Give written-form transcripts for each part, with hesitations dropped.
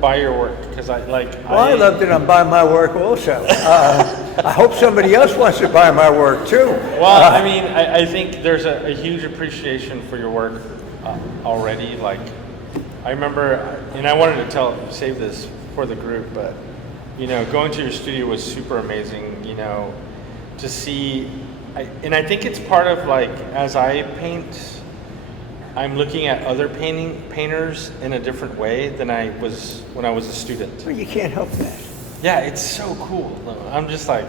buy your work because I love that I'm buying my work also. I hope somebody else wants to buy my work too. Well, I mean, I think there's a huge appreciation for your work already. Like, I remember, and I wanted to save this for the group, but going to your studio was super amazing. To see, and I think it's part of as I paint. I'm looking at other painters in a different way than I was when I was a student. Well, you can't help that. Yeah, it's so cool. I'm just I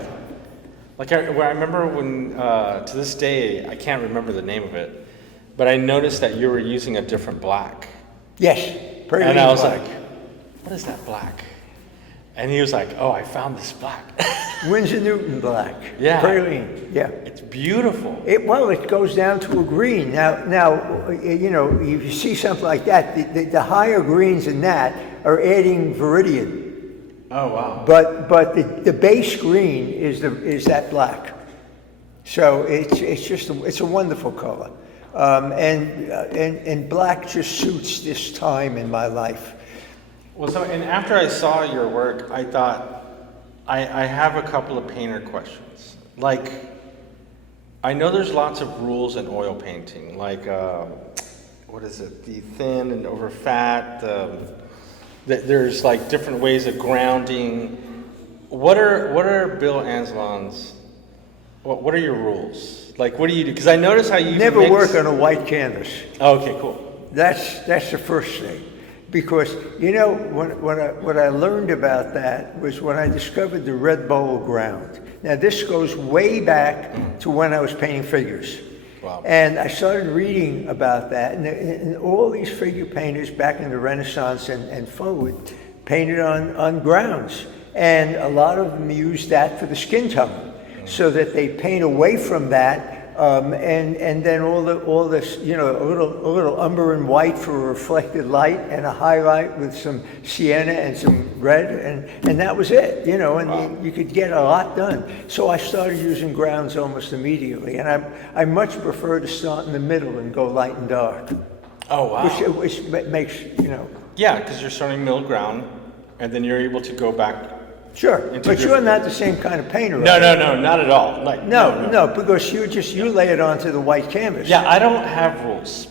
remember when, to this day, I can't remember the name of it, but I noticed that you were using a different black. Yes, and I was like, what is that black? And he was like, oh, I found this black. Winsor Newton black. Yeah. Praline. Yeah. It's beautiful. It goes down to a green. Now, you see something like that, the higher greens in that are adding viridian. Oh, wow. But the base green is that black. So it's a wonderful color. And black just suits this time in my life. Well, and after I saw your work, I thought, I have a couple of painter questions. I know there's lots of rules in oil painting, what is it, the thin and over fat, there's different ways of grounding. What are Bill Anzalone's, what are your rules? What do you do? Because I notice how you never work on a white canvas. Oh, okay, cool. That's the first thing. Because, what I learned about that was when I discovered the red bowl ground. Now, this goes way back to when I was painting figures. Wow. And I started reading about that. And all these figure painters back in the Renaissance and forward painted on grounds. And a lot of them used that for the skin tone, so that they paint away from that. And then all this, a little umber and white for a reflected light, and a highlight with some sienna and some red, and that was it, and you could get a lot done. So I started using grounds almost immediately, and I much prefer to start in the middle and go light and dark. Oh, wow. Which makes, Yeah, because you're starting middle ground, and then you're able to go back. Sure, but you're not the same kind of painter. No, not at all. No, because you lay it onto the white canvas. Yeah, I don't have rules.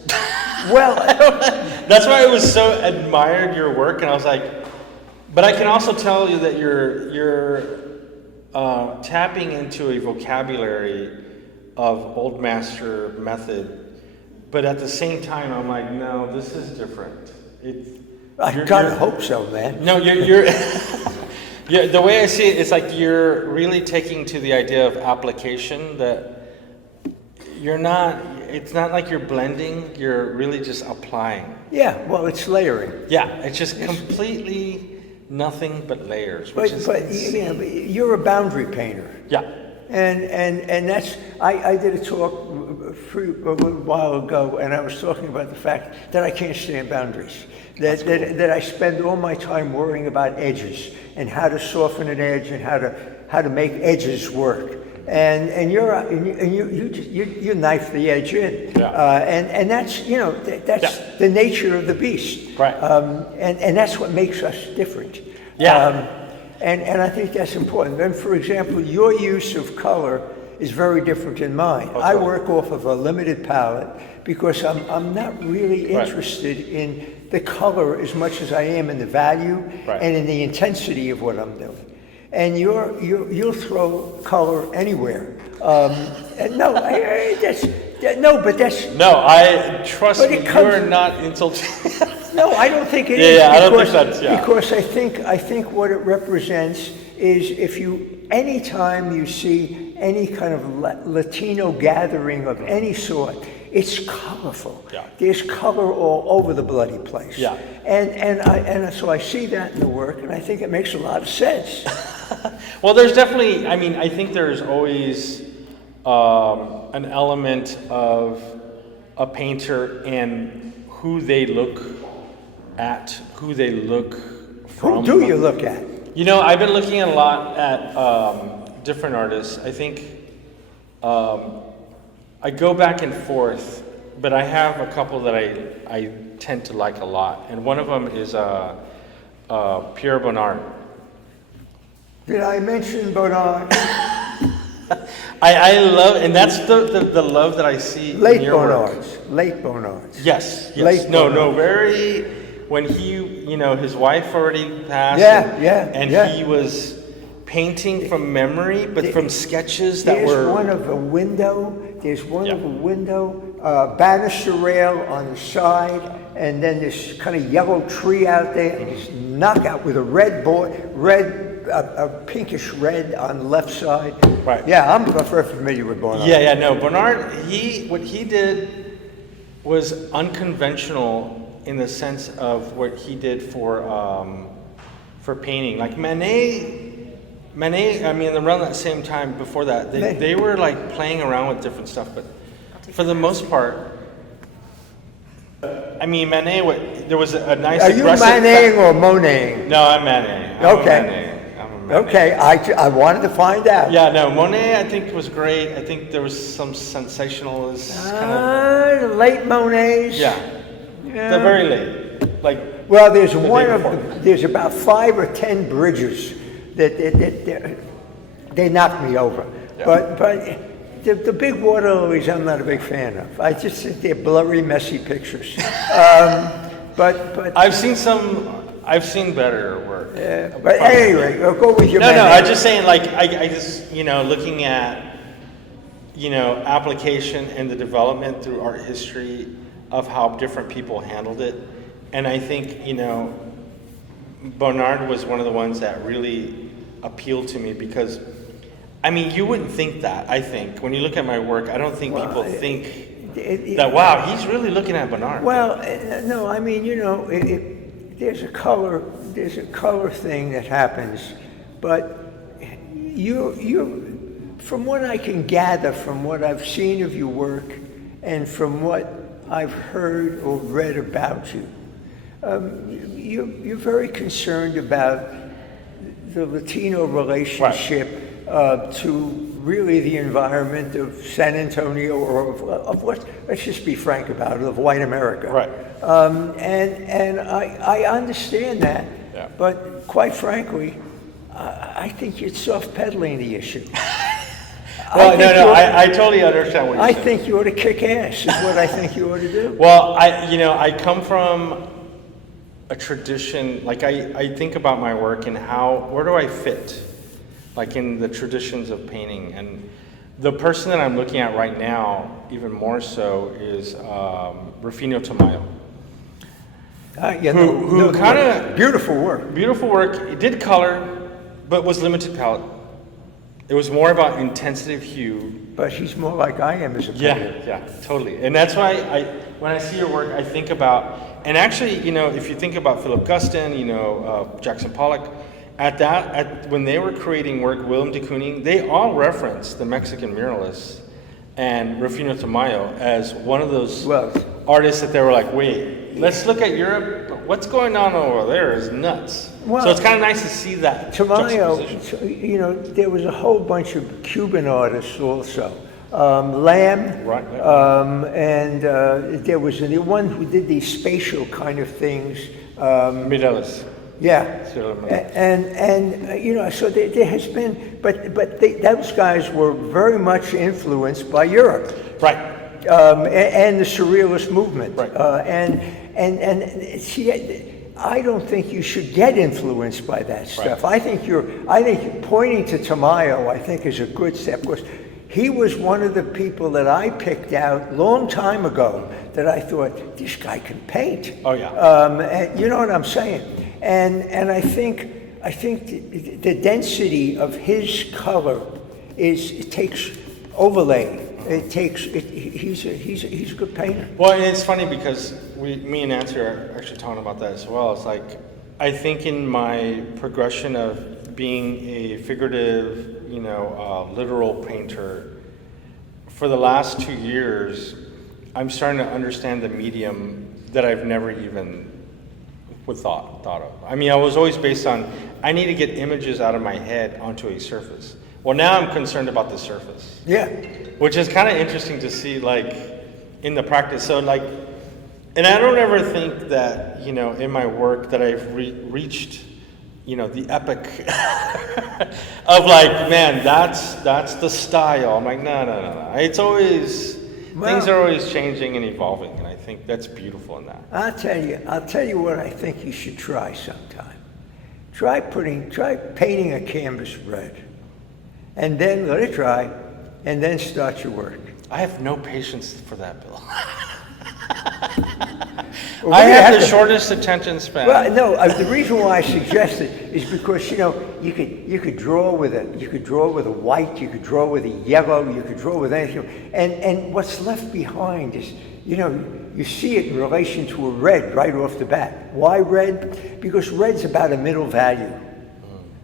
Well, that's why I was so admired your work, and I was like, but I can also tell you that you're tapping into a vocabulary of old master method, but at the same time, I'm like, no, this is different. I kind of hope so, man. No, you're. Yeah, the way I see it, it's you're really taking to the idea of application, that it's not like you're blending, you're really just applying. Yeah, well, it's layering. Yeah, it's just completely nothing but layers. But you're a boundary painter. Yeah. And that's, I did a talk a little while ago, and I was talking about the fact that I can't stand boundaries. That I spend all my time worrying about edges and how to soften an edge and how to make edges work. And you knife the edge in. Yeah. And that's the nature of the beast. Right. And that's what makes us different. Yeah. And I think that's important. And for example, your use of color is very different than mine. Okay. I work off of a limited palette because I'm not really interested in the color as much as I am in the value and in the intensity of what I'm doing. And you'll throw color anywhere. And no, I trust me. You're not insulting. No, I don't think it is. I don't think that's, Because I think what it represents is anytime you see any kind of Latino gathering of any sort, it's colorful. Yeah. There's color all over the bloody place. Yeah. And so I see that in the work, and I think it makes a lot of sense. Well, there's definitely, I think there's always an element of a painter and who they look from. Who do you look at? I've been looking a lot at different artists. I think I go back and forth, but I have a couple that I tend to like a lot. And one of them is Pierre Bernard. Did I mention Bernard? I love, and that's the love that I see Late in your Bernards. work. Late Bernards. Yes, yes. Late No, Bernards. very, when his wife already passed. And he was painting from memory, but from sketches that There's were. one of a window. There's one of a window, banister rail on the side, and then this kind of yellow tree out there, and this knockout with a a pinkish red on the left side. Right. Yeah, I'm very familiar with Bernard. Yeah, no, Bernard, what he did was unconventional in the sense of what he did for painting. Like Manet, I mean, around that same time before that, they were like playing around with different stuff, but for the most part, I mean, Manet, there was a nice Are you Manet or Monet? No, I'm Manet. Okay. Okay, I wanted to find out. Yeah, no, Monet I think was great. I think there was some sensationalist kind of. Late Monets. Yeah. They're very late. Like. Well, there's about 5 or 10 bridges that they knocked me over. Yeah. But the big water lilies I'm not a big fan of. I just think they're blurry, messy pictures. But I've seen better work. But anyway, go with your. No, I'm just saying, like, I just, looking at, application and the development through art history of how different people handled it. And I think, Bernard was one of the ones that really appealed to me because, I mean, you wouldn't think that, I think. When you look at my work, I don't think people think that, wow, he's really looking at Bernard. Well, no, I mean, there's a color thing that happens, but you, from what I can gather, from what I've seen of your work, and from what I've heard or read about you, you're very concerned about the Latino relationship to really the environment of San Antonio or of what, let's just be frank about it, of white America. Right. And I understand that, but quite frankly, I think you're soft pedaling the issue. Well, I totally understand what you're saying. I think you ought to kick ass, is what I think you ought to do. Well, I come from a tradition, like I think about my work and where do I fit, like in the traditions of painting. And the person that I'm looking at right now, even more so, is Rafinho Tamayo. Who kind of beautiful work. Beautiful work. It did color, but was limited palette. It was more about intensity of hue. But he's more like I am as a painter. Yeah, totally. And that's why when I see your work, I think about, and actually, if you think about Philip Guston, Jackson Pollock, when they were creating work, Willem de Kooning, they all referenced the Mexican muralists and Rafinho Tamayo as one of those artists that they were like, wait, let's look at Europe, but what's going on over there is nuts. Well, so it's kind of nice to see that Tamayo, there was a whole bunch of Cuban artists also. Lamb, right. And there was the one who did these spatial kind of things. Mireles. Yeah, and so there has been, but those guys were very much influenced by Europe, right? And the Surrealist movement, right? And see, I don't think you should get influenced by that stuff. Right. I think pointing to Tamayo, I think, is a good step. Of course, he was one of the people that I picked out long time ago that I thought, this guy can paint. Oh yeah. And you know what I'm saying? And I think the density of his color it takes overlay. He's a good painter. Well, and it's funny because me and Nancy are actually talking about that as well. It's like, I think in my progression of being a figurative, literal painter, for the last 2 years, I'm starting to understand the medium that I've never even thought of. I mean, I was always based on, I need to get images out of my head onto a surface. Well, now I'm concerned about the surface. Yeah. Which is kind of interesting to see, like, in the practice. So, like, And I don't ever think that, you know, in my work that I've reached, you know, the epic of like, man, that's the style. I'm like, no. It's always, things are always changing and evolving, and I think that's beautiful in that. I'll tell you what I think you should try sometime. Try painting a canvas red, and then let it dry, and then start your work. I have no patience for that, Bill. Well, I have the shortest attention span. Well, no. The reason why I suggest it is because, you know, you could draw with a white, you could draw with a yellow, you could draw with anything, and what's left behind is, you know, you see it in relation to a red right off the bat. Why red? Because red's about a middle value.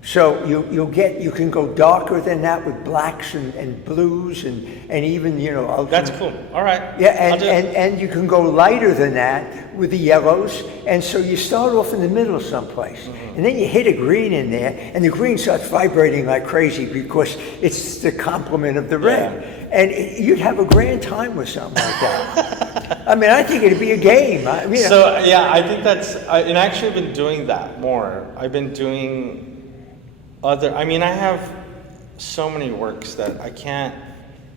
So you can go darker than that with blacks and blues and even, you know. That's cool. All right. Yeah, and you can go lighter than that with the yellows, and so you start off in the middle someplace, and then you hit a green in there, and the green starts vibrating like crazy because it's the complement of the red, and you'd have a grand time with something like that. I mean, I think it'd be a game. So yeah, I think and actually I've been doing that more. I've been doing I mean, I have so many works that I can't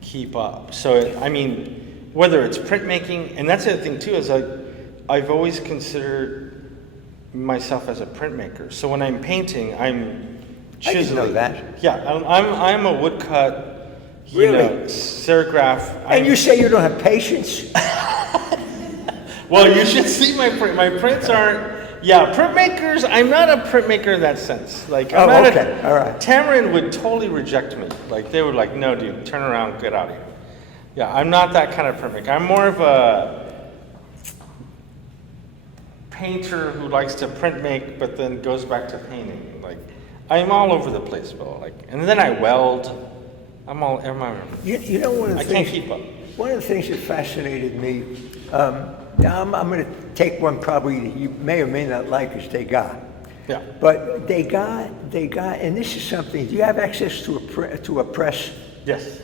keep up. So, I mean, whether it's printmaking, and that's the other thing too, is I've always considered myself as a printmaker. So when I'm painting, I'm chiseling. I didn't know that. Yeah, I'm a woodcut, you Really? know, serigraph. And you say you don't have patience? Well, you should see my print. My prints aren't. Yeah, printmakers, I'm not a printmaker in that sense. Like, I'm not okay, all right. Tamarind would totally reject me. Like, they would like, no, dude, turn around, get out of here. Yeah, I'm not that kind of printmaker. I'm more of a painter who likes to print make, but then goes back to painting. Like, I'm all over the place, Bill. Like, and then I weld. You know, one of the I things, can't keep up. One of the things that fascinated me, now I'm going to take one probably that you may or may not like, is Degas. Yeah. But Degas, and this is something, do you have access to a press? Yes.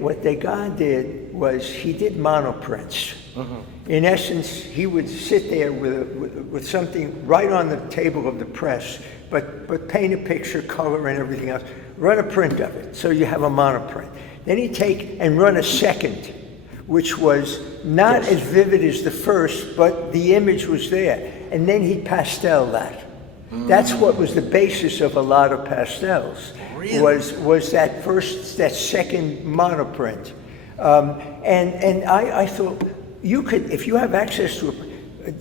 What Degas did was he did monoprints. In essence, he would sit there with something right on the table of the press, but paint a picture, color, and everything else. Run a print of it, so you have a monoprint. Then he'd take and run a second, which was not as vivid as the first, but the image was there. And then he'd pastel that. That's what was the basis of a lot of pastels. Really? Was that second monoprint. And I thought, you could, if you have access to a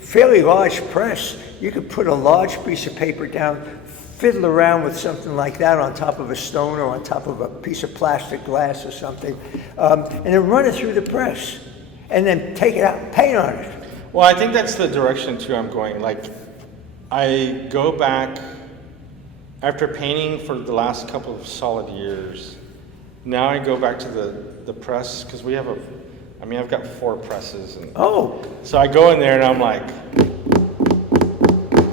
fairly large press, you could put a large piece of paper down, fiddle around with something like that on top of a stone or on top of a piece of plastic glass or something, and then run it through the press, and then take it out and paint on it. Well, I think that's the direction too I'm going. Like, I go back after painting for the last couple of solid years. Now I go back to the press because we have I've got 4 presses, and so I go in there and I'm like,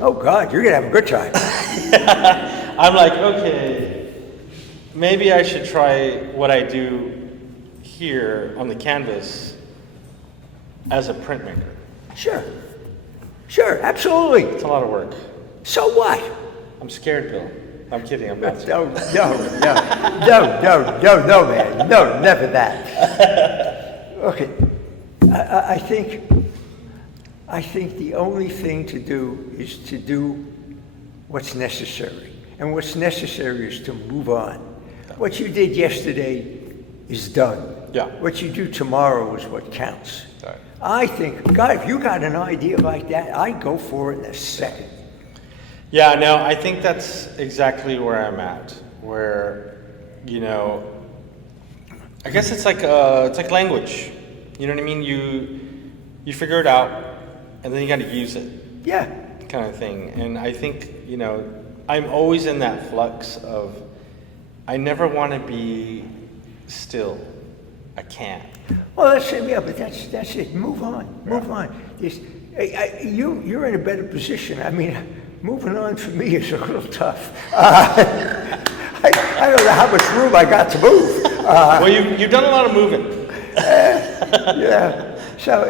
oh God, you're gonna have a good time. I'm like, okay, maybe I should try what I do here on the canvas as a printmaker. Sure, absolutely. It's a lot of work. So what? I'm scared, Bill. I'm kidding. I'm not. No, man. No, never that. Okay. I think the only thing to do is to do what's necessary. And what's necessary is to move on. What you did yesterday is done. Yeah. What you do tomorrow is what counts. Right. I think, God, if you got an idea like that, I'd go for it in a second. Yeah, no, I think that's exactly where I'm at. Where, you know, I guess it's like language. You know what I mean? You figure it out, and then you got to use it. Yeah. Kind of thing. And I think, you know, I'm always in that flux of, I never want to be still. I can't. Well, but that's it. Move on. You're in a better position. I mean, moving on for me is a little tough. I don't know how much room I got to move. Well, you've done a lot of moving. Yeah. So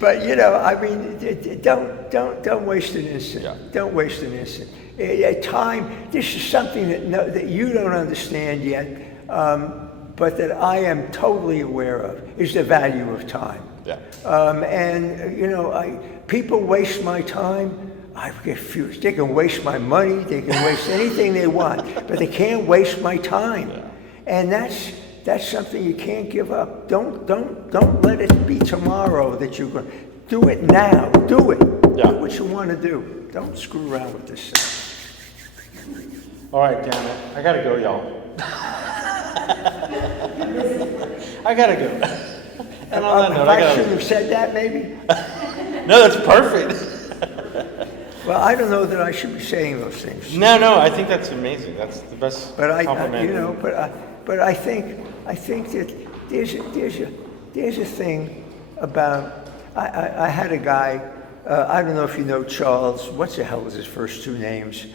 but I mean, don't waste an instant. Yeah. Don't waste an instant. Time. This is something that you don't understand yet, but that I am totally aware of is the value of time. Yeah. People waste my time. I get furious. They can waste my money. They can waste anything they want, but they can't waste my time. Yeah. And that's something you can't give up. Don't let it be tomorrow that you're going to do it now. Do it. Yeah. Do what you want to do. Don't screw around with this stuff. All right, damn it. I gotta go, y'all. I gotta go. And on that note, I shouldn't have said that, maybe. No, that's perfect. Well, I don't know that I should be saying those things. No, I think that's amazing. That's the best But compliment. but I think that there's a thing about. I had a guy. I don't know if you know Charles. What the hell is his first two names?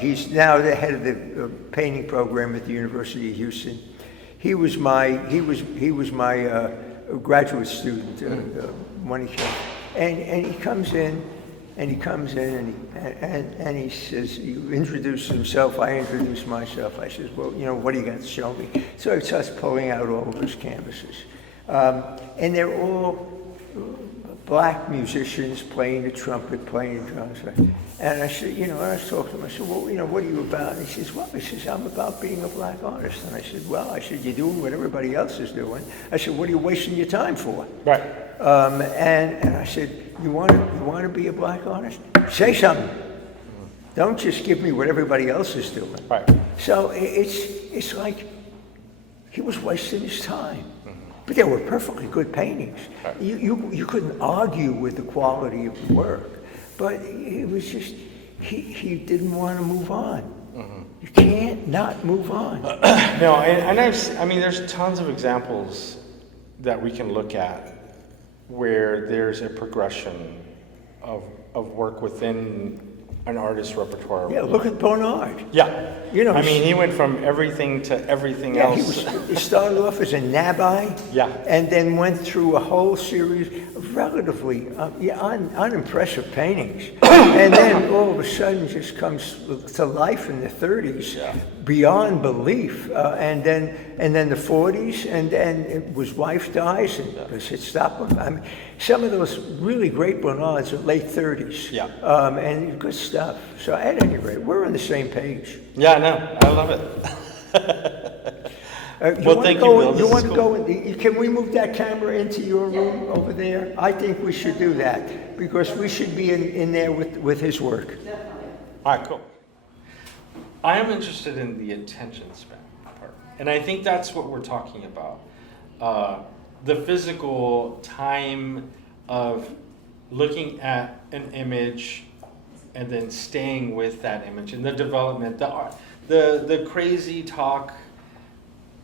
He's now the head of the painting program at the University of Houston. He was my graduate student when he came, and he comes in. And he says, he introduces himself, I introduce myself. I says, well, what do you got to show me? So he starts pulling out all of his canvases. And they're all black musicians playing the trumpet, playing the drums. And I said, I was talking to him, I said, well, what are you about? And he says, well, I'm about being a black artist. And I said, well, you're doing what everybody else is doing. I said, what are you wasting your time for? Right. And I said, you want to be a black artist? Say something. Don't just give me what everybody else is doing. Right. So it's like he was wasting his time. But they were perfectly good paintings. Right. You couldn't argue with the quality of the work, but it was just he didn't want to move on. You can't not move on. No, and there's tons of examples that we can look at where there's a progression of work within an artist's repertoire. Yeah, look at Bernard. Yeah. He went from everything to everything else. He started off as a nabbi. Yeah. And then went through a whole series of relatively unimpressive paintings. And then all of a sudden just comes to life in the 30s. Yeah. Beyond belief. And then the 40s, and then his wife dies, and they said, stop him. Some of those really great Bernards are late 30s. Yeah. And good stuff. So at any rate, we're on the same page. Yeah, no, I love it. Thank you, Bill. You want to go? Can we move that camera into your room over there? I think we should do that because we should be in there with his work. All right, cool. I am interested in the attention span part, and I think that's what we're talking about. The physical time of looking at an image and then staying with that image, and the development, the crazy talk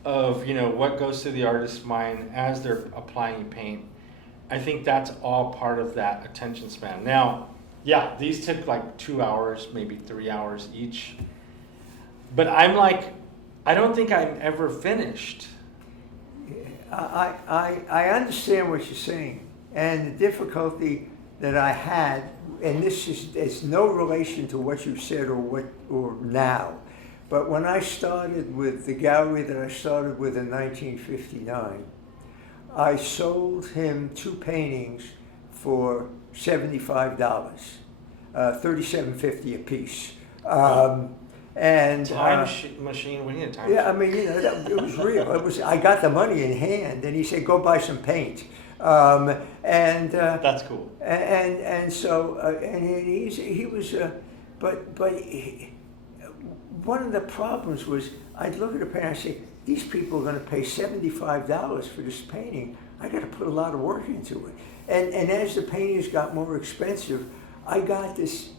of what goes through the artist's mind as they're applying paint. I think that's all part of that attention span. Now, yeah, these took like 2 hours, maybe 3 hours each. But I'm like, I don't think I'm ever finished. I understand what you're saying, and the difficulty that I had, and there's no relation to what you said or now, but when I started with the gallery that I started with in 1959, I sold him 2 paintings for $75, $37.50 a piece. Time machine, we need a time yeah, machine. it was real. I got the money in hand, and he said, "Go buy some paint." That's cool. He was, one of the problems was I'd look at a painting and I'd say, "These people are going to pay $75 for this painting. I got to put a lot of work into it." And as the paintings got more expensive, I got this.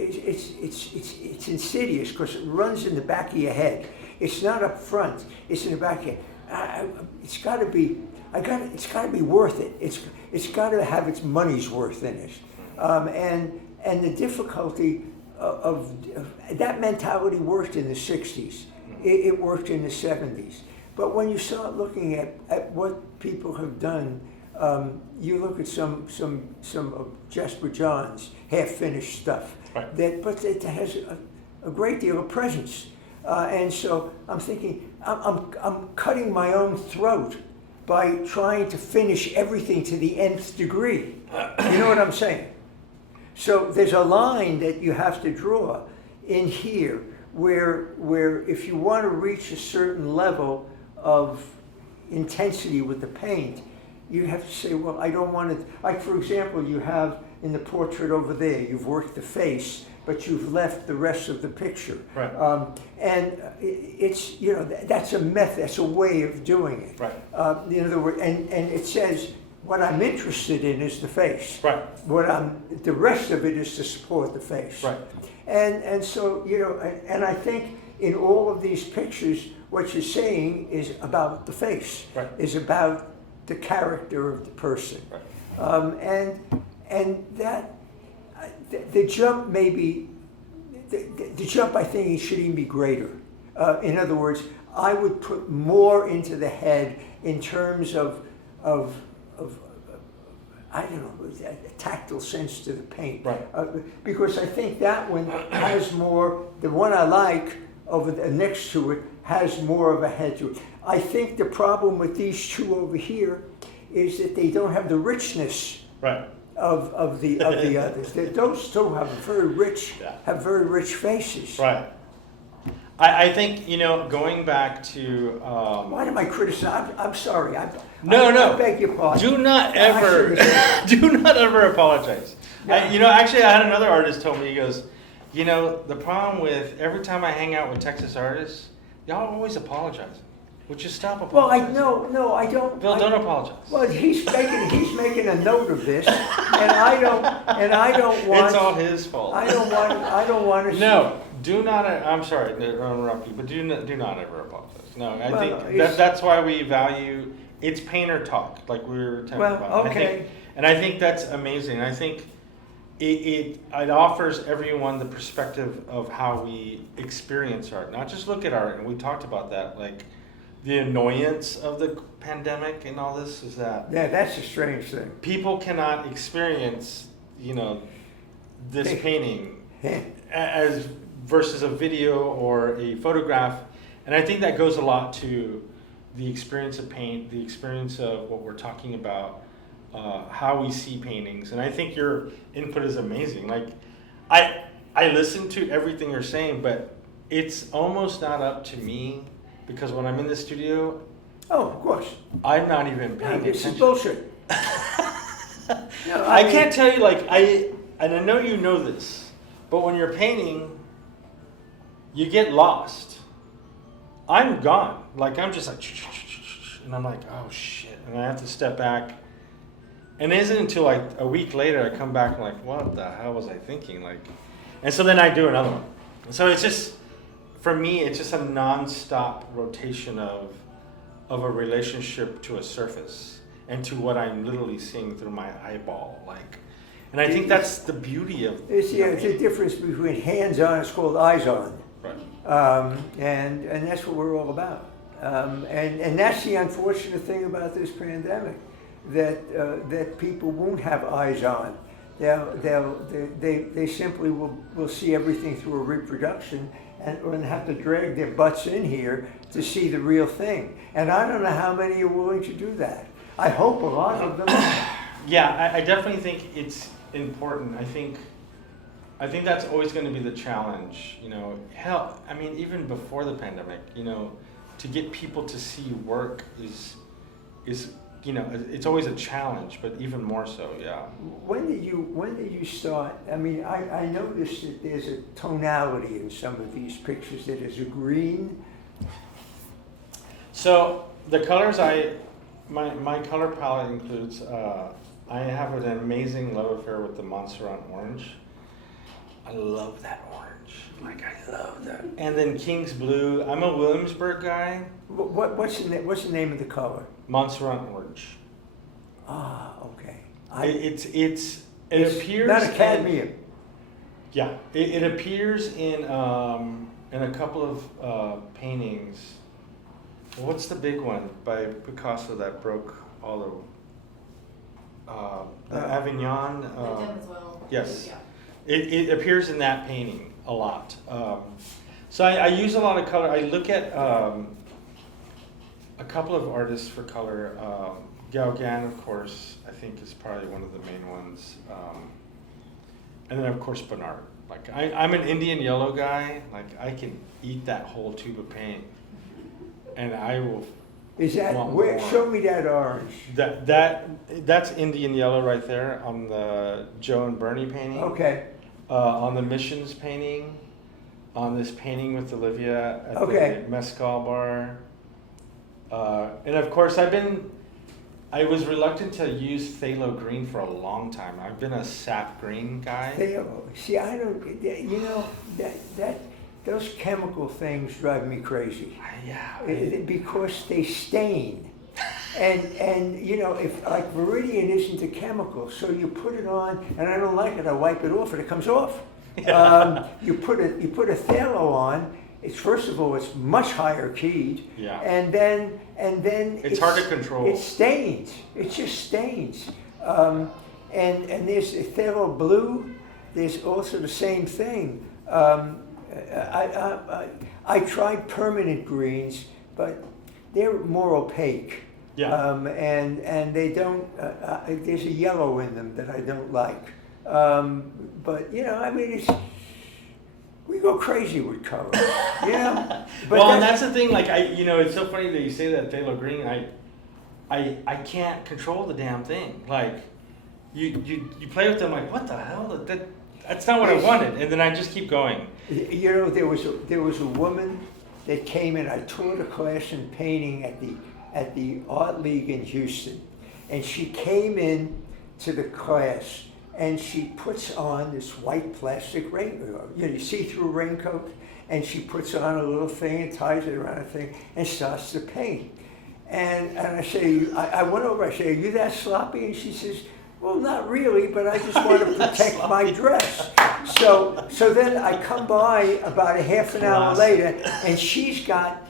It's insidious because it runs in the back of your head. It's not up front. It's in the back of your head. It's got to be. It's got to be worth it. It's got to have its money's worth in it. And the difficulty of that mentality worked in the '60s. It worked in the '70s. But when you start looking at what people have done, you look at some of Jasper John's half-finished stuff, Right. but it has a great deal of presence. And so I'm thinking, I'm cutting my own throat by trying to finish everything to the nth degree. You know what I'm saying? So there's a line that you have to draw in here where if you want to reach a certain level of intensity with the paint, you have to say, well, I don't want to, like for example, you have in the portrait over there, you've worked the face, but you've left the rest of the picture. Right. And it's, you know, that's a method, that's a way of doing it. Right. In other words, and it says, what I'm interested in is the face. Right. The rest of it is to support the face. Right. And so, you know, and I think in all of these pictures, what you're saying is about the face, Right. is about the character of the person. Right. And that, the jump maybe, the jump I think should even be greater. In other words, I would put more into the head in terms of I don't know, a tactile sense to the paint. Right. Because I think that one has more, the one I like over next to it has more of a head to it. I think the problem with these two over here is that they don't have the richness Right. of the others. Those two have very rich faces. Right. I think, you know, going back to... Why am I criticizing? I'm sorry. I beg your pardon. Do not ever apologize. Yeah. Actually, I had another artist tell me, he goes, you know, the problem with every time I hang out with Texas artists, y'all always apologize. Would you stop apologizing? Well, no, I don't. Bill, don't apologize. Well, he's making a note of this, and I don't want. It's all his fault. I don't want to. No, do not. I'm sorry to interrupt you, but do not ever apologize. No, I think it's- that's why we value. It's painter talk, like we were talking about. Okay. I think that's amazing. I think it offers everyone the perspective of how we experience art, not just look at art. And we talked about that, like the annoyance of the pandemic and all this is that. Yeah, that's a strange thing. People cannot experience, you know, this painting as versus a video or a photograph. And I think that goes a lot to the experience of paint, the experience of what we're talking about, how we see paintings. And I think your input is amazing. Like, I listen to everything you're saying, but it's almost not up to me because when I'm in the studio, Oh, of course. I'm not even paying This attention. is bullshit. No, I mean, can't tell you, like, and I know you know this, but when you're painting, you get lost. I'm gone. Like, I'm just like, and I'm like, oh shit. And I have to step back. And it isn't until like a week later I come back and like, what the hell was I thinking? Like, and so then I do another one. So it's just, for me, it's just a non-stop rotation of a relationship to a surface and to what I'm literally seeing through my eyeball. Like, and I think that's the beauty of it's a difference between hands-on. It's called eyes-on. Right. And that's what we're all about. And that's the unfortunate thing about this pandemic, that people won't have eyes on. They simply will see everything through a reproduction and have to drag their butts in here to see the real thing. And I don't know how many are willing to do that. I hope a lot of them. Yeah, I definitely think it's important. I think that's always going to be the challenge. You know, hell, I mean, even before the pandemic, you know, to get people to see work is you know, it's always a challenge, but even more so, yeah. When did you start? I mean, I noticed that there's a tonality in some of these pictures that is a green. So the colors my color palette includes, I have an amazing love affair with the Montserrat orange. I love that orange. Like, I love that. And then King's Blue. I'm a Williamsburg guy. What's the name of the color? Montserrat orange. Ah, okay. It appears not a cadmium. Yeah, it appears in a couple of paintings. What's the big one by Picasso that broke all the Avignon? The Denzel. Yes. Yeah. It appears in that painting a lot. So I use a lot of color. I look at a couple of artists for color. Gauguin, of course, I think is probably one of the main ones. And then, of course, Bernard. Like, I'm an Indian yellow guy. Like, I can eat that whole tube of paint. And I will. Is that want where? more. Show me that orange. That's Indian yellow right there on the Joe and Bernie painting. Okay. On the missions painting, on this painting with Olivia at Okay. the Mescal bar. And of course, I was reluctant to use phthalo green for a long time. I've been a sap green guy. See, I don't. You know that those chemical things drive me crazy. Yeah. Because they stain. And you know, if like Viridian isn't a chemical, so you put it on, and I don't like it, I wipe it off, and it comes off. Yeah. You put a phthalo on. It's first of all, it's much higher keyed. Yeah. And then It's hard to control. It stains. It just stains. And there's a phthalo blue. There's also the same thing. I tried permanent greens, but they're more opaque. Yeah. And they don't. There's a yellow in them that I don't like. But you know, I mean, we go crazy with color. You know. But Well, and that's the thing. Like it's so funny that you say that phthalo green. I can't control the damn thing. Like, you play with them. Like, what the hell? That's not what I wanted. And then I just keep going. You know, there was a woman that came in. I taught a class in painting at the Art League in Houston, and she came in to the class, and she puts on this white plastic see-through raincoat, and she puts on a little thing and ties it around a thing and starts to paint. And I say, I went over. I say, "Are you that sloppy?" And she says, "Well, not really, but I just want to protect my dress." So then I come by about a half an hour later, and she's got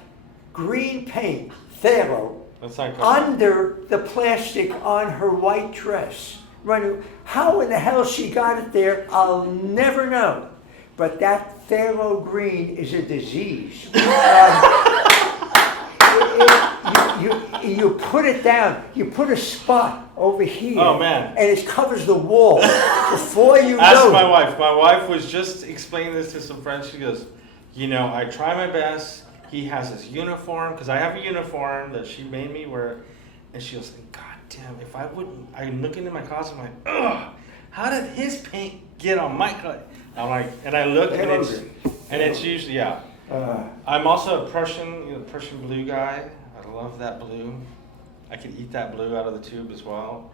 green paint, phthalo, That's not good. under the plastic on her white dress. Right? How in the hell she got it there, I'll never know. But that phthalo green is a disease. You put it down. You put a spot over here. Oh, man. And it covers the wall. Before you Ask know. my wife. My wife was just explaining this to some friends. She goes, I try my best. He has his uniform, because I have a uniform that she made me wear. And she goes, God damn, if I wouldn't, I'm looking in my closet, I'm like, ugh, how did his paint get on my clothes? I'm like, and I look, and it's usually, yeah. I'm also a Prussian blue guy. I love that blue. I can eat that blue out of the tube as well.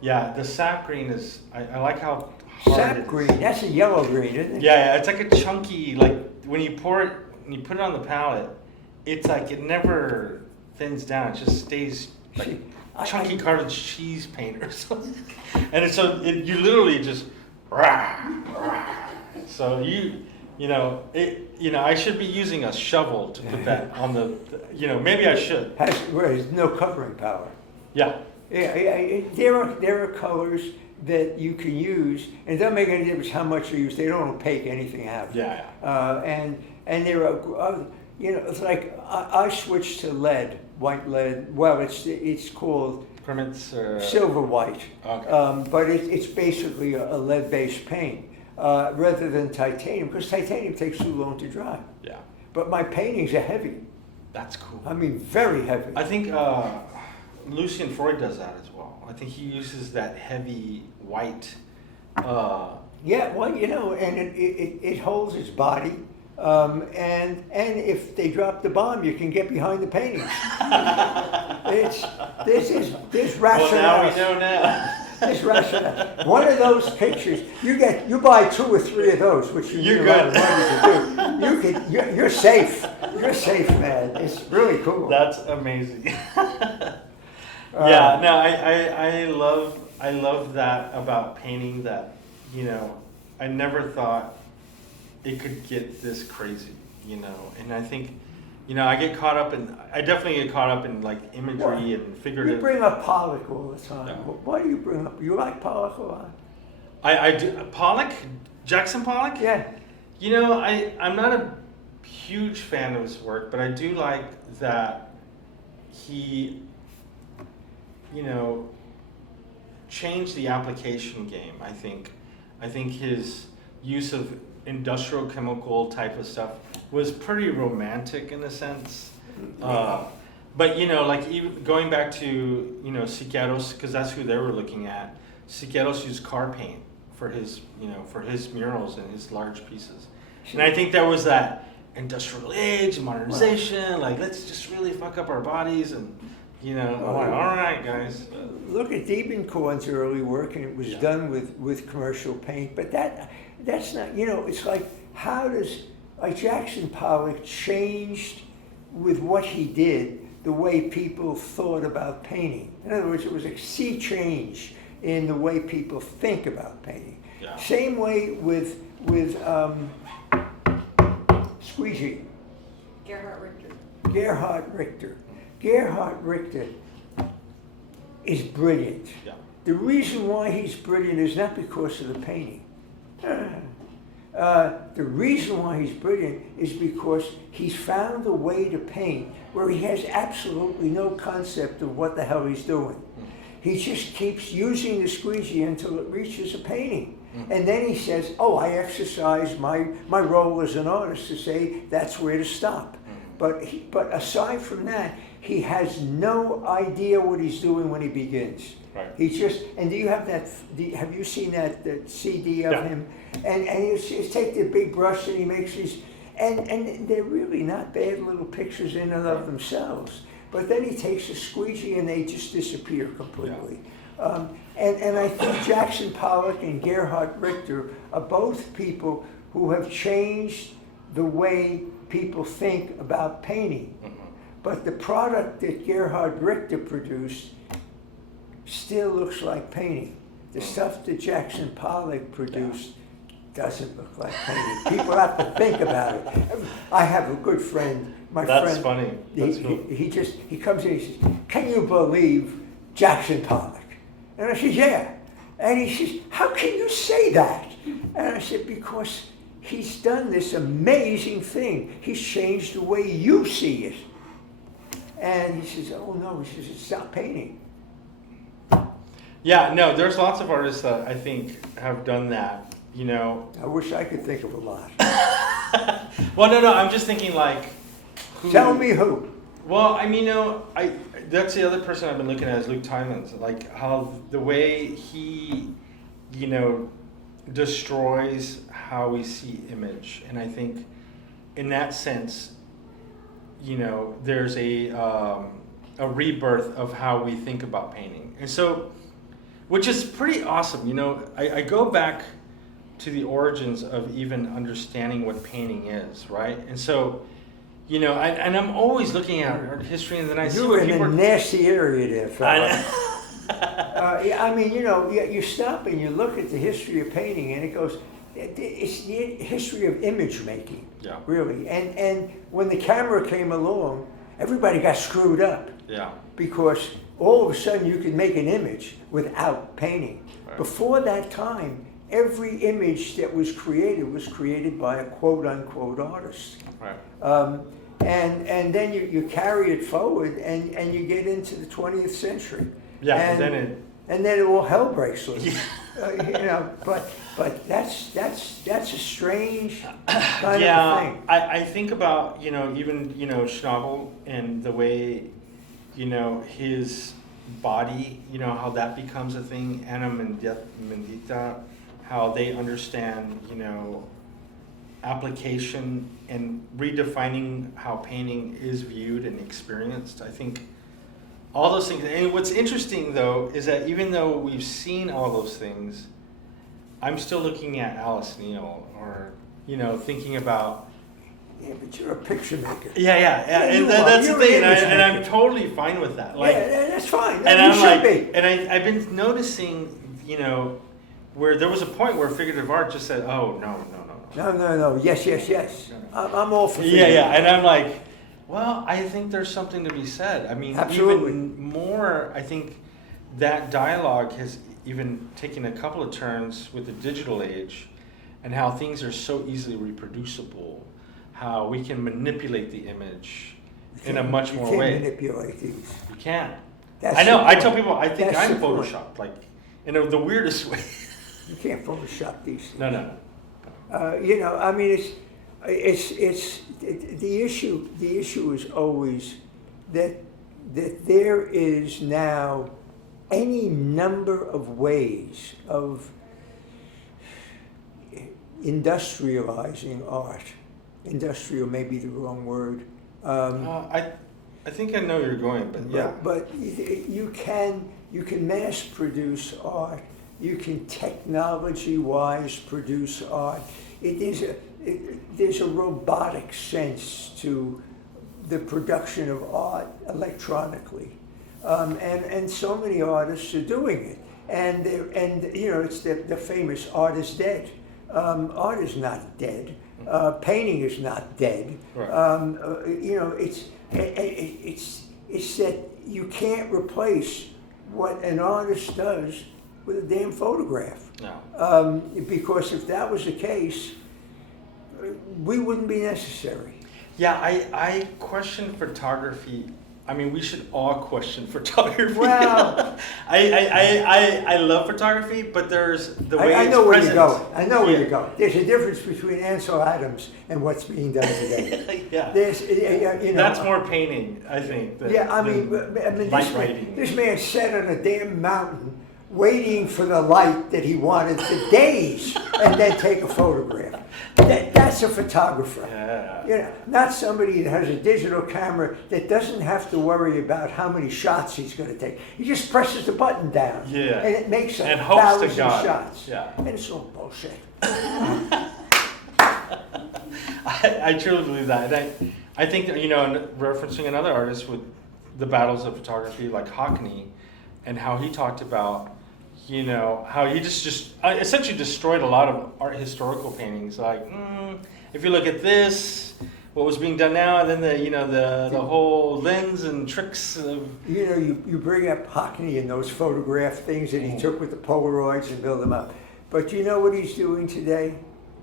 Yeah, the sap green is, I like how hard Sap green, that's a yellow green, isn't it? Yeah, it's like a chunky, like when you pour it, when you put it on the palette, it's like it never thins down. It just stays like chunky cottage cheese paint or something. And you literally just, so I should be using a shovel to put that on maybe I should. Has no covering power. Yeah. Yeah, there are colors that you can use, and it doesn't make any difference how much you use. They don't opaque anything out. Yeah. And there are, it's like I switched to lead, white lead. Well, it's called Permits silver white. Okay. But it's basically a lead-based paint rather than titanium, because titanium takes too long to dry. Yeah. But my paintings are heavy. That's cool. I mean, very heavy. I think Lucian Freud does that as well. I think he uses that heavy white. Yeah, well, and it holds its body, and if they drop the bomb, you can get behind the paintings. There's rationale. Well, now we know now. There's rationale. One of those pictures, you buy 2 or 3 of those, which You're good. You're safe. You're safe, man. It's really cool. That's amazing. Yeah, no, I love that about painting, that I never thought it could get this crazy, and I think I definitely get caught up in like imagery and You figurative. bring up Pollock all the time. Yeah. Why do you bring up? You like Pollock a lot? I do. Pollock? Jackson Pollock? Yeah. I'm not a huge fan of his work, but I do like that he, changed the application game. I think his use of industrial chemical type of stuff was pretty romantic in a sense. But like even going back to Siqueiros, because that's who they were looking at. Siqueiros used car paint for his murals and his large pieces, and I think there was that industrial age, modernization. Like, let's just really fuck up our bodies, and I'm like, all right, guys. Look at Diebenkorn's early work, and it was done with commercial paint. But that's not. It's like, how does Jackson Pollock changed with what he did the way people thought about painting? In other words, it was a sea change in the way people think about painting. Yeah. Same way with Squeegee. Gerhard Richter. Gerhard Richter is brilliant. Yeah. The reason why he's brilliant is not because of the painting. The reason why he's brilliant is because he's found a way to paint where he has absolutely no concept of what the hell he's doing. He just keeps using the squeegee until it reaches a painting. And then he says, I exercise my role as an artist to say that's where to stop. But aside from that, he has no idea what he's doing when he begins. Right. And do you have that, have you seen that CD of him? And he's take the big brush and he makes these, and they're really not bad little pictures in and of themselves. But then he takes a squeegee and they just disappear completely. Yeah. And I think Jackson Pollock and Gerhard Richter are both people who have changed the way people think about painting. Mm-hmm. But the product that Gerhard Richter produced still looks like painting. The stuff that Jackson Pollock produced doesn't look like painting. People have to think about it. I have a good friend. That's funny. That's cool. He comes in and he says, "Can you believe Jackson Pollock?" And I said, "Yeah." And he says, "How can you say that?" And I said, "Because he's done this amazing thing. He's changed the way you see it." And he says, "Oh no," he says, "it's not painting." Yeah, no, there's lots of artists that I think have done that, I wish I could think of a lot. Well, no, I'm just thinking like, who? Tell me who. Well, I mean, that's the other person I've been looking at is Luke Tymans. Like how the way he, destroys how we see image, and I think, in that sense, there's a rebirth of how we think about painting, and so, which is pretty awesome. I go back to the origins of even understanding what painting is, right? And so, and I'm always looking at art history, and then I see You're what in people a nasty area there, fella. I mean, you stop and you look at the history of painting, and it goes, it's the history of image making, really. And when the camera came along, everybody got screwed up. Yeah. Because all of a sudden you could make an image without painting. Right. Before that time, every image that was created by a quote-unquote artist. Right. And then you carry it forward and you get into the 20th century. Yeah, and then all hell breaks loose. But that's a strange kind of thing. I think about even Schnabel and the way his body, how that becomes a thing. Ana Mendieta, how they understand application and redefining how painting is viewed and experienced. I think all those things. And what's interesting though is that even though we've seen all those things, I'm still looking at Alice Neal or thinking about. Yeah, but you're a picture maker. Yeah. And that's the thing, and I'm totally fine with that. Like, that's fine. And I'm like, and I've been noticing, where there was a point where figurative art just said, "Oh no, yes. I'm all for figurative. Yeah, and I'm like, Well, I think there's something to be said. I mean, Absolutely. even more, I think that dialogue has even taken a couple of turns with the digital age and how things are so easily reproducible, how we can manipulate the image in a much more way. You can't manipulate these. You can't. That's I know. the I point. tell people I think That's I'm the point. Photoshopped, like in the weirdest way. You can't Photoshop these things. No. You know, I mean, it's the issue. The issue is always that there is now any number of ways of industrializing art. Industrial may be the wrong word. I think I know where you're going, but yeah. But you can mass produce art. You can technology-wise produce art. There's a robotic sense to the production of art electronically, and so many artists are doing it. And you know, it's the famous art is dead. Art is not dead. Painting is not dead. Right. You know, it's that you can't replace what an artist does with a damn photograph. No. Because if that was the case, we wouldn't be necessary. Yeah, I question photography. I mean, we should all question photography. Well, I love photography, but there's the way I it's know where present. you go. I know where you go. There's a difference between Ansel Adams and what's being done today. Yeah. There's, you know, That's more painting, I think. Yeah, I mean, light this man sat on a damn mountain waiting for the light that he wanted for days and then take a photograph. That's a photographer. Yeah. You know, not somebody that has a digital camera that doesn't have to worry about how many shots he's going to take. He just presses the button down. Yeah. And it makes And hopes to 1,000 God. shots. Yeah. And it's all bullshit. I truly believe that. And I think that, you know, referencing another artist with the battles of photography, like Hockney, and how he talked about, you know, how he just essentially destroyed a lot of art historical paintings. Like, if you look at this, what was being done now, and then the whole lens and tricks of. You know, you bring up Hockney and those photograph things that he took with the Polaroids and build them up. But you know what he's doing today?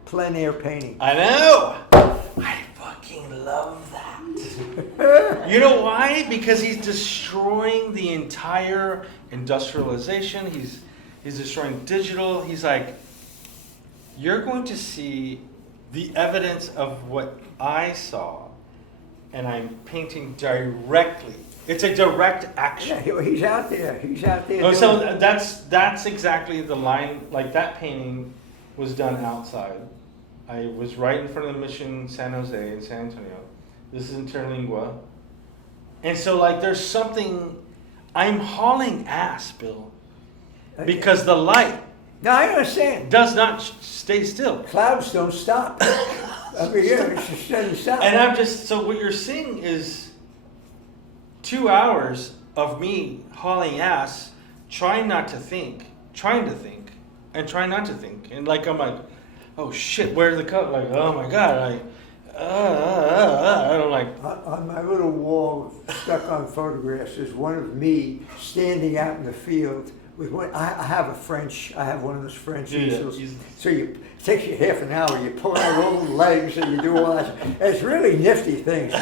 Plein air painting. I know. I fucking love that. You know why? Because he's destroying the entire industrialization. He's destroying digital. He's like, you're going to see the evidence of what I saw, and I'm painting directly. It's a direct action. Yeah, he's out there. He's out there. Oh, doing so it. that's exactly the line. Like that painting was done outside. I was right in front of the Mission San Jose in San Antonio. This is in Terlingua. And so like there's something, I'm hauling ass, Bill, because the light No, I understand. does not stay still. Clouds don't stop. I mean, yeah, it just doesn't stop. And I'm just, so what you're seeing is 2 hours of me hauling ass, trying not to think, trying to think, and trying not to think. And like, I'm like, oh shit, where's the cup? Like, oh my God, I don't like. On my little wall stuck on photographs is one of me standing out in the field with one. I have one of those French easels. So it takes you half an hour. You pull out all the legs and you do all that. It's really nifty things.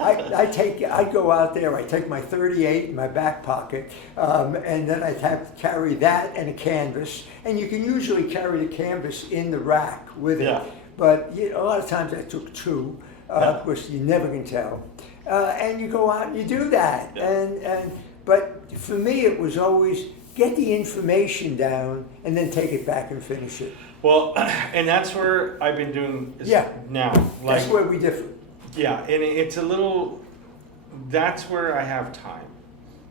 I go out there. I take my 38 in my back pocket, and then I have to carry that and a canvas. And you can usually carry the canvas in the rack with it. Yeah. But a lot of times I took two, of course you never can tell. And you go out and you do that. Yeah. But for me it was always get the information down and then take it back and finish it. Well, and that's where I've been doing now. Like, That's where we differ. yeah, and it's a little, that's where I have time.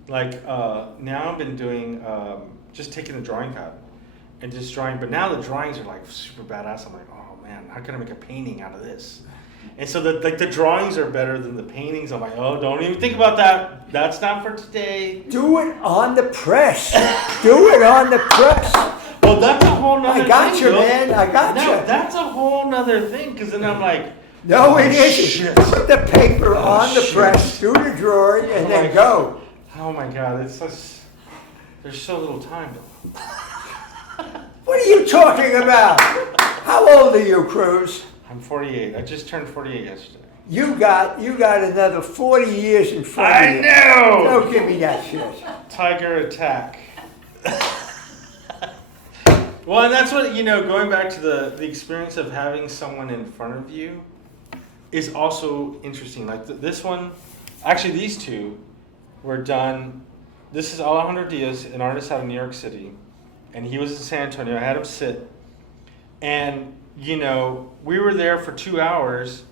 Like now I've been doing, just taking a drawing pad and just drawing, but now the drawings are like super badass. I'm like, oh man, how can I make a painting out of this? And so the drawings are better than the paintings. I'm like, oh, don't even think about that. That's not for today. Do it on the press. Do it on the press. Well, that's a whole nother thing. I got you, Bill. man. I got No, you. that's a whole nother thing. Because then I'm like, No, it isn't. shit. Put the paper on the shit. press, do the drawing, and then go. Oh my God, there's so little time. What are you talking about? How old are you, Cruz? I'm 48. I just turned 48 yesterday. You got another 40 years in front of you. know! Don't give me that shit. Tiger attack. Well, and that's what, going back to the experience of having someone in front of you is also interesting. Like this one, actually these two were done. This is Alejandro Diaz, an artist out of New York City, and he was in San Antonio. I had him sit, and we were there for 2 hours,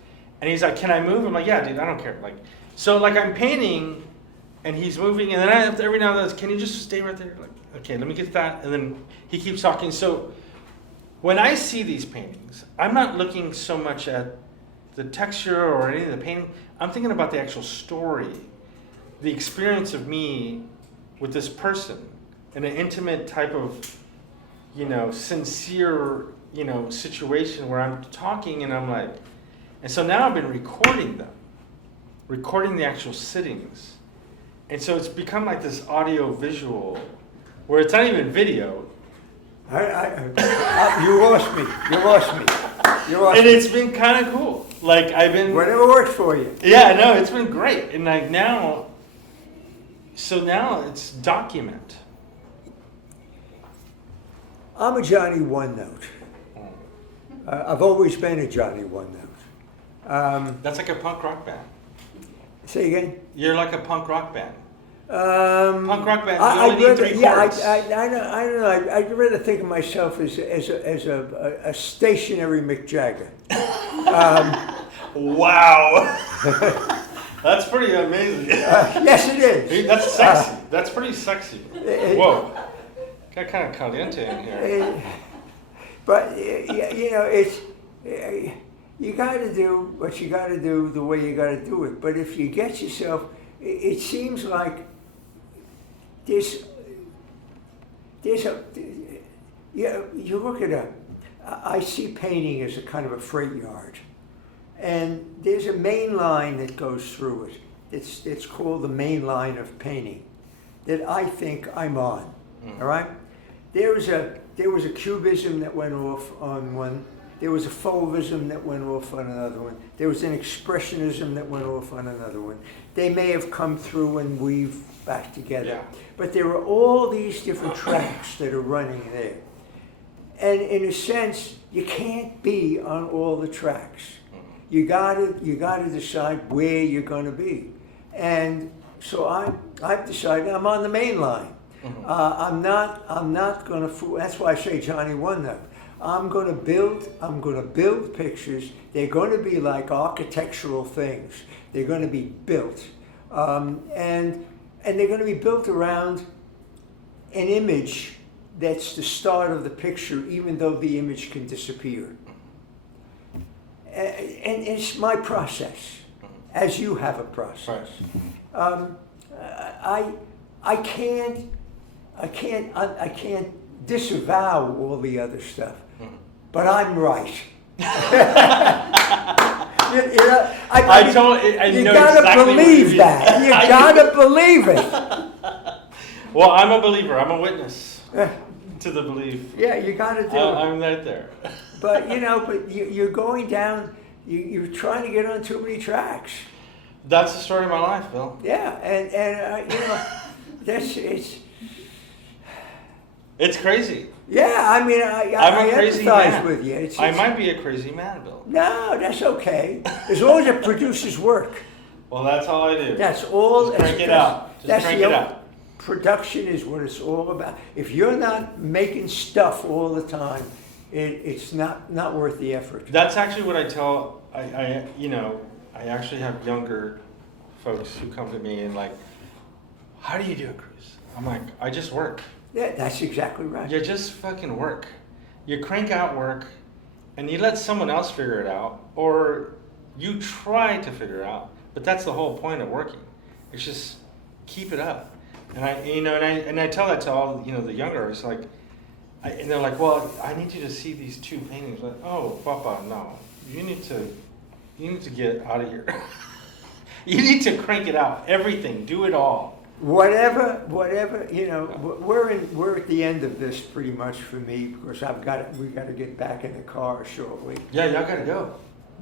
and he's like, "Can I move?" I'm like, "Yeah, dude, I don't care." I'm painting, and he's moving, and then I have to every now and then, "Can you just stay right there?" Like, okay, let me get that, and then he keeps talking. So when I see these paintings, I'm not looking so much at the texture or any of the painting. I'm thinking about the actual story, the experience of me with this person, in an intimate type of, sincere, situation where I'm talking and I'm like, and so now I've been recording them, recording the actual sittings. And so it's become like this audio visual where it's not even video. You lost me. And it's been kind of cool. Like Whatever works for you. Yeah, no, it's been great. And now it's document. I'm a Johnny One Note. I've always been a Johnny One Note. That's like a punk rock band. Say again? You're like a punk rock band. Punk rock band. You I'd only need 3 chords. I don't know. I'd rather think of myself as a stationary Mick Jagger. Wow. That's pretty amazing. Yes, it is. That's sexy. That's pretty sexy. Whoa. Got kind of caliente in here. But it's you got to do what you got to do the way you got to do it. But if you get yourself, it seems like there's a you look at I see painting as a kind of a freight yard, and there's a main line that goes through it. It's called the main line of painting that I think I'm on. All right. There was a cubism that went off on one. There was a fauvism that went off on another one. There was an expressionism that went off on another one. They may have come through and weave back together. Yeah. But there are all these different tracks that are running there. And in a sense, you can't be on all the tracks. You gotta decide where you're gonna be. And so I've decided I'm on the main line. I'm not gonna fool. That's why I say Johnny One Note. I'm gonna build pictures. They're gonna be like architectural things. They're gonna be built, and they're gonna be built around an image that's the start of the picture, even though the image can disappear. And it's my process, as you have a process. I can't disavow all the other stuff, but I'm right. You gotta exactly believe that. You gotta believe it. Well, I'm a believer. I'm a witness to the belief. Yeah, you gotta do it. I'm right there. But you're going down. You're trying to get on too many tracks. That's the story of my life, Bill. Yeah, and it's crazy. Yeah, I mean, I crazy empathize man. with you. I might be a crazy man, Bill. No, that's okay. As long as it produces work. Well, that's all I do. That's all. Just crank it out. Just crank it out. Production is what it's all about. If you're not making stuff all the time, it's not worth the effort. That's actually what I tell. I actually have younger folks who come to me and like, how do you do it, Cruz? I'm like, I just work. Yeah, that's exactly right. You just fucking work. You crank out work, and you let someone else figure it out, or you try to figure it out. But that's the whole point of working. It's just keep it up. And I tell that to all the younger artists, like, and they're like, well, I need you to see these 2 paintings. Like, oh, Papa, no, you need to You need to get out of here. You need to crank it out. Everything. Do it all. Whatever, we're at the end of this pretty much for me because we got to get back in the car shortly. Yeah, y'all gotta go.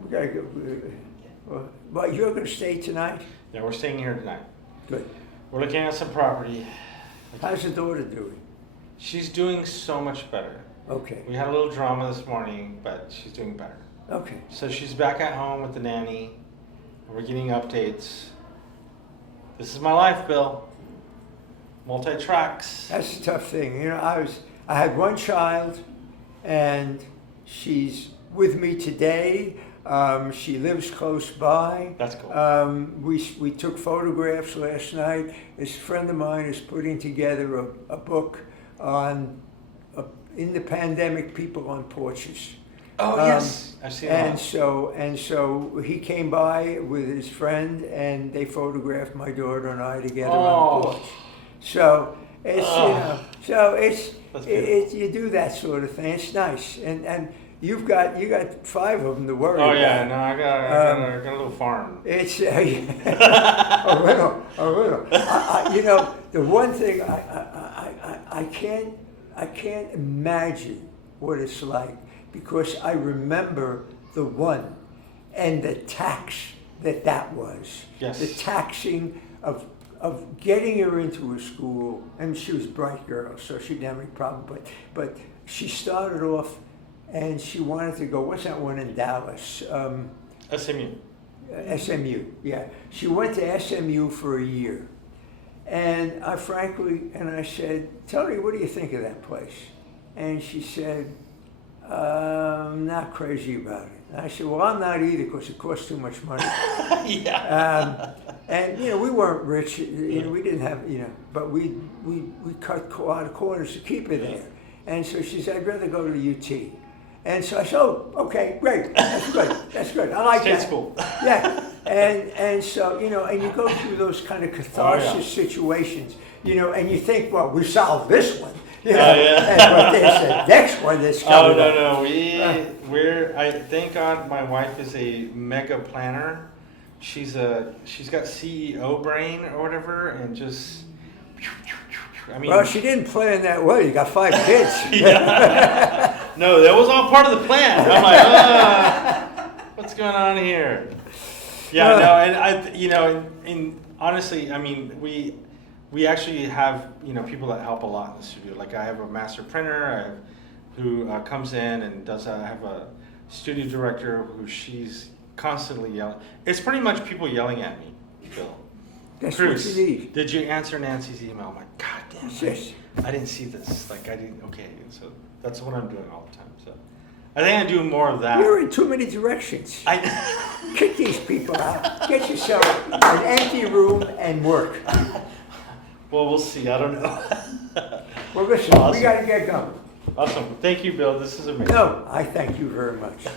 We got to go. Well, you're going to stay tonight? Yeah, we're staying here tonight. Good. We're looking at some property. How's the daughter doing? She's doing so much better. Okay. We had a little drama this morning, but she's doing better. Okay. So she's back at home with the nanny. We're getting updates. This is my life, Bill. Multi-tracks. That's a tough thing. I had one child, and she's with me today. She lives close by. That's cool. We took photographs last night. This friend of mine is putting together a book on in the pandemic, people on porches. Oh yes, I've seen that. And so he came by with his friend, and they photographed my daughter and I together on the porch. So it's you do that sort of thing. It's nice, and you got 5 of them to worry about. Oh yeah, no, I got a little farm. It's a little. The one thing I can't imagine what it's like, because I remember the one and the tax that was. Yes. The taxing of getting her into a school, and she was a bright girl, so she didn't have any problem. But she started off, and she wanted to go. What's that one in Dallas? SMU. SMU. Yeah. She went to SMU for a year, and I said, Tony, what do you think of that place? And she said, I'm not crazy about it. And I said, well, I'm not either, because it costs too much money. Yeah. And we weren't rich. We didn't have but we cut a lot of corners to keep her there. And so she said, I'd rather go to the UT. And so I said, oh, okay, great, that's good. I like State that. school. Yeah. And so and you go through those kind of catharsis situations, and you think, well, we solved this one. But there's the next one that's coming up. No. I thank God my wife is a mega planner. She's got CEO brain or whatever, and just, I mean. Well, she didn't plan that well. You got 5 kids. Yeah. No, that was all part of the plan. I'm like, what's going on here? Yeah, no, and honestly, I mean, we actually have people that help a lot in the studio. Like I have a master printer who comes in and does. I have a studio director who she's constantly yelling. It's pretty much people yelling at me, Bill. That's Cruz, what you need. did you answer Nancy's email? I'm like, God damn it. Yes. I didn't see this. Like I didn't. Okay, so that's what I'm doing all the time. So I think I do more of that. You're in too many directions. Kick these people out. Get yourself an empty room and work. Well, we'll see. I don't know. Well, listen, Awesome. we got to get going. Awesome. Thank you, Bill. This is amazing. No, I thank you very much.